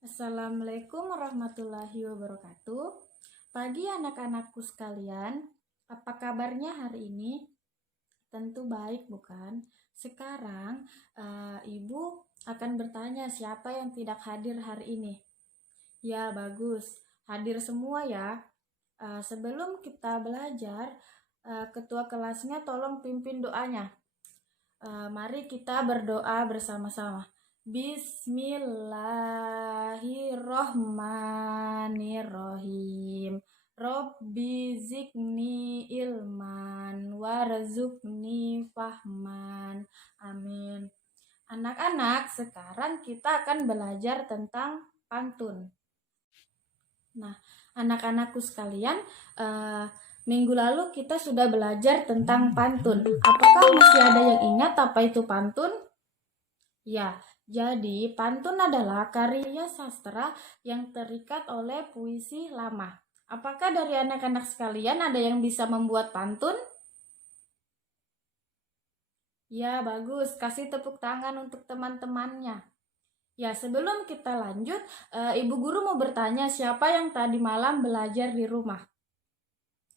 Assalamualaikum warahmatullahi wabarakatuh. Pagi anak-anakku sekalian, apa kabarnya hari ini? Tentu baik, bukan? Sekarang Ibu akan bertanya siapa yang tidak hadir hari ini. Ya, bagus. Hadir semua ya. Sebelum kita belajar, ketua kelasnya tolong pimpin doanya. Mari kita berdoa bersama-sama. Bismillahirrohmanirrohim. Robbi zikni ilman warzukni fahman. Amin. Anak-anak, sekarang kita akan belajar tentang pantun. Nah, anak-anakku sekalian, minggu lalu kita sudah belajar tentang pantun. Apakah masih ada yang ingat apa itu pantun? Ya, jadi pantun adalah karya sastra yang terikat oleh puisi lama. Apakah dari anak-anak sekalian ada yang bisa membuat pantun? Ya, bagus. Kasih tepuk tangan untuk teman-temannya. Ya, sebelum kita lanjut, Ibu Guru mau bertanya siapa yang tadi malam belajar di rumah?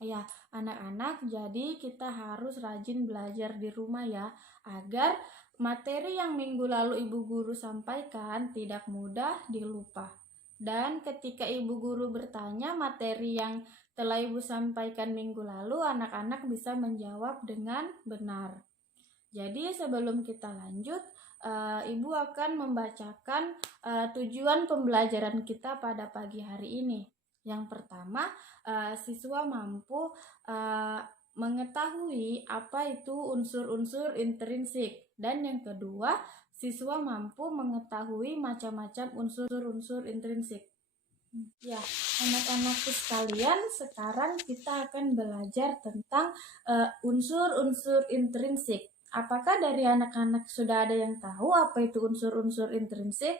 Ya, anak-anak, jadi kita harus rajin belajar di rumah ya, agar materi yang minggu lalu Ibu Guru sampaikan tidak mudah dilupa. Dan ketika Ibu Guru bertanya materi yang telah Ibu sampaikan minggu lalu, anak-anak bisa menjawab dengan benar. Jadi sebelum kita lanjut, Ibu akan membacakan tujuan pembelajaran kita pada pagi hari ini. Yang pertama, siswa mampu mengetahui apa itu unsur-unsur intrinsik. Dan yang kedua, siswa mampu mengetahui macam-macam unsur-unsur intrinsik. Ya, anak-anakku sekalian, sekarang kita akan belajar tentang unsur-unsur intrinsik. Apakah dari anak-anak sudah ada yang tahu apa itu unsur-unsur intrinsik?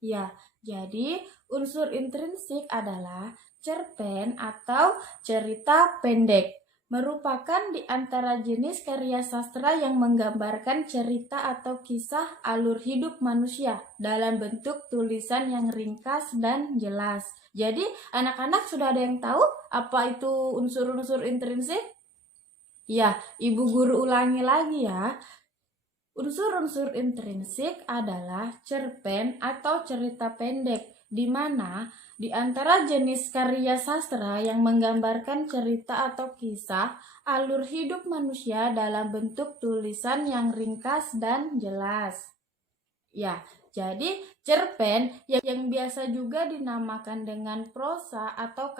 Ya, jadi unsur intrinsik adalah cerpen atau cerita pendek. Merupakan di antara jenis karya sastra yang menggambarkan cerita atau kisah alur hidup manusia dalam bentuk tulisan yang ringkas dan jelas. Jadi, anak-anak sudah ada yang tahu apa itu unsur-unsur intrinsik? Ya, Ibu Guru ulangi lagi ya. Unsur-unsur intrinsik adalah cerpen atau cerita pendek, di mana di antara jenis karya sastra yang menggambarkan cerita atau kisah alur hidup manusia dalam bentuk tulisan yang ringkas dan jelas. Ya, jadi cerpen yang biasa juga dinamakan dengan prosa atau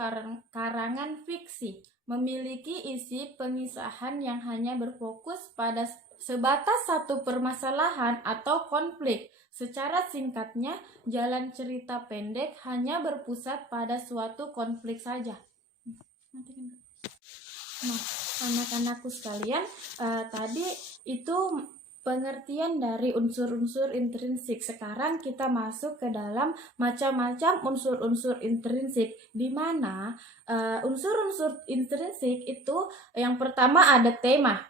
karangan fiksi memiliki isi pengisahan yang hanya berfokus pada sebatas satu permasalahan atau konflik. Secara singkatnya, jalan cerita pendek hanya berpusat pada suatu konflik saja. Nah, anak-anakku sekalian, tadi itu pengertian dari unsur-unsur intrinsik. Sekarang kita masuk ke dalam macam-macam unsur-unsur intrinsik, di mana unsur-unsur intrinsik itu yang pertama ada tema.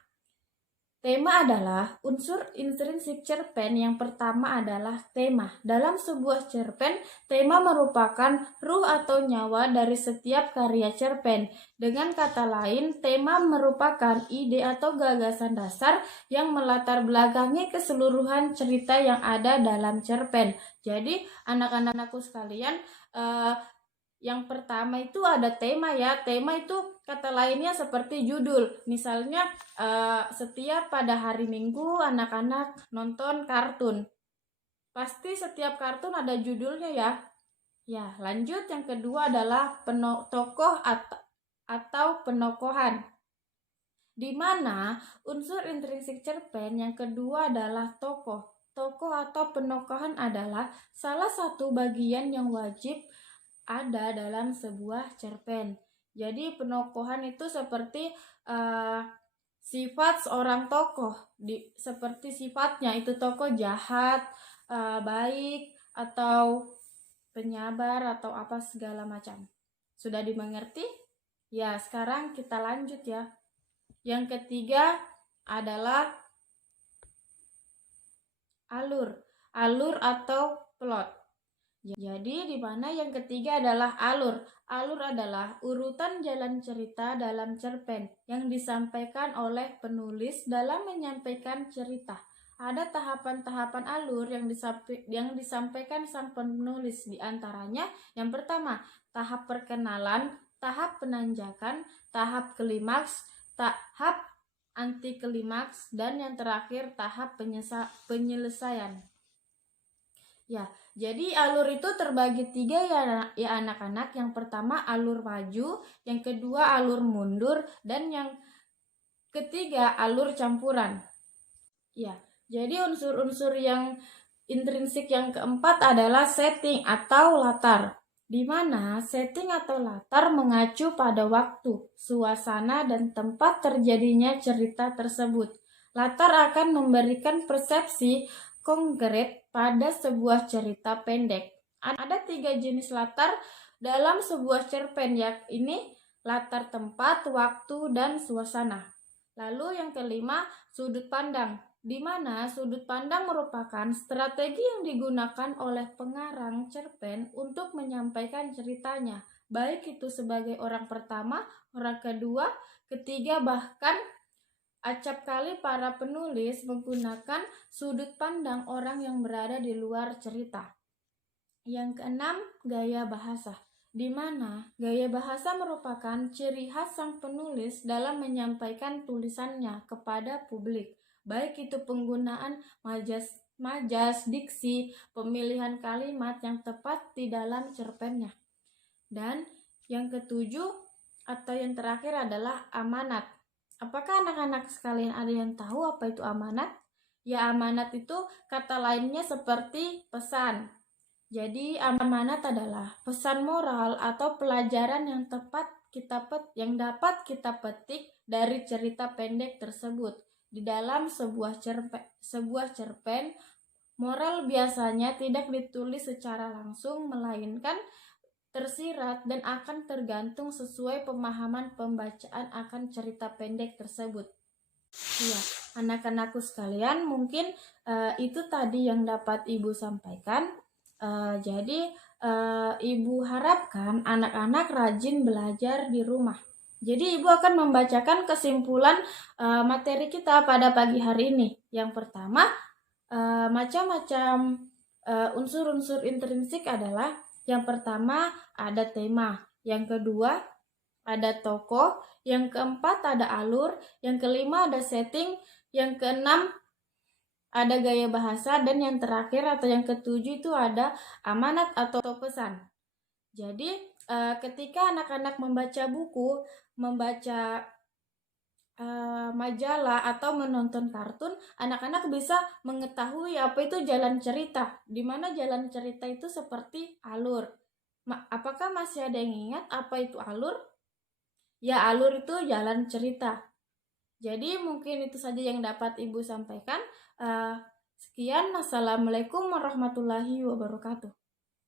Tema adalah unsur intrinsik cerpen. Yang pertama adalah tema. Dalam sebuah cerpen, tema merupakan ruh atau nyawa dari setiap karya cerpen. Dengan kata lain, tema merupakan ide atau gagasan dasar yang melatar belakangi keseluruhan cerita yang ada dalam cerpen. Jadi, anak-anakku sekalian, yang pertama itu ada tema ya. Tema itu kata lainnya seperti judul. Misalnya setiap pada hari Minggu anak-anak nonton kartun. Pasti setiap kartun ada judulnya ya. Ya, lanjut yang kedua adalah tokoh atau penokohan. Di mana unsur intrinsik cerpen yang kedua adalah tokoh. Tokoh atau penokohan adalah salah satu bagian yang wajib ada dalam sebuah cerpen. Jadi penokohan itu seperti sifat seorang tokoh, seperti sifatnya itu tokoh jahat, baik, atau penyabar, atau apa segala macam. Sudah dimengerti? Ya, sekarang kita lanjut ya. Yang ketiga adalah alur atau plot. Jadi di mana yang ketiga adalah alur. Alur adalah urutan jalan cerita dalam cerpen yang disampaikan oleh penulis dalam menyampaikan cerita. Ada tahapan-tahapan alur yang disampaikan sang penulis, di antaranya yang pertama, tahap perkenalan, tahap penanjakan, tahap klimaks, tahap anti klimaks, dan yang terakhir tahap penyelesaian. Ya, jadi alur itu terbagi 3 ya anak-anak. Yang pertama alur maju, yang kedua alur mundur, dan yang ketiga alur campuran. Ya, jadi unsur-unsur yang intrinsik yang keempat adalah setting atau latar, di mana setting atau latar mengacu pada waktu, suasana, dan tempat terjadinya cerita tersebut. Latar akan memberikan persepsi konkret pada sebuah cerita pendek. Ada 3 jenis latar dalam sebuah cerpen, yakni latar tempat, waktu, dan suasana. Lalu yang kelima, sudut pandang, di mana sudut pandang merupakan strategi yang digunakan oleh pengarang cerpen untuk menyampaikan ceritanya, baik itu sebagai orang pertama, orang kedua, ketiga, bahkan acap kali para penulis menggunakan sudut pandang orang yang berada di luar cerita. Yang keenam, gaya bahasa, di mana gaya bahasa merupakan ciri khas sang penulis dalam menyampaikan tulisannya kepada publik, baik itu penggunaan majas, diksi, pemilihan kalimat yang tepat di dalam cerpennya. Dan yang ketujuh atau yang terakhir adalah amanat. Apakah anak-anak sekalian ada yang tahu apa itu amanat? Ya, amanat itu kata lainnya seperti pesan. Jadi amanat adalah pesan moral atau pelajaran yang dapat kita petik dari cerita pendek tersebut. Di dalam sebuah cerpen, moral biasanya tidak ditulis secara langsung, melainkan tersirat dan akan tergantung sesuai pemahaman pembacaan akan cerita pendek tersebut. Ya, anak-anakku sekalian, mungkin itu tadi yang dapat Ibu sampaikan. Jadi Ibu harapkan anak-anak rajin belajar di rumah. Jadi Ibu akan membacakan kesimpulan materi kita pada pagi hari ini. Yang pertama, macam-macam unsur-unsur intrinsik adalah: yang pertama ada tema, yang kedua ada tokoh, yang keempat ada alur, yang kelima ada setting, yang keenam ada gaya bahasa, dan yang terakhir atau yang ketujuh itu ada amanat atau pesan. Jadi ketika anak-anak membaca buku, membaca majalah atau menonton kartun, anak-anak bisa mengetahui apa itu jalan cerita, di mana jalan cerita itu seperti alur. Apakah masih ada yang ingat apa itu alur? Ya, alur itu jalan cerita. Jadi mungkin itu saja yang dapat Ibu sampaikan. Sekian, Assalamualaikum warahmatullahi wabarakatuh.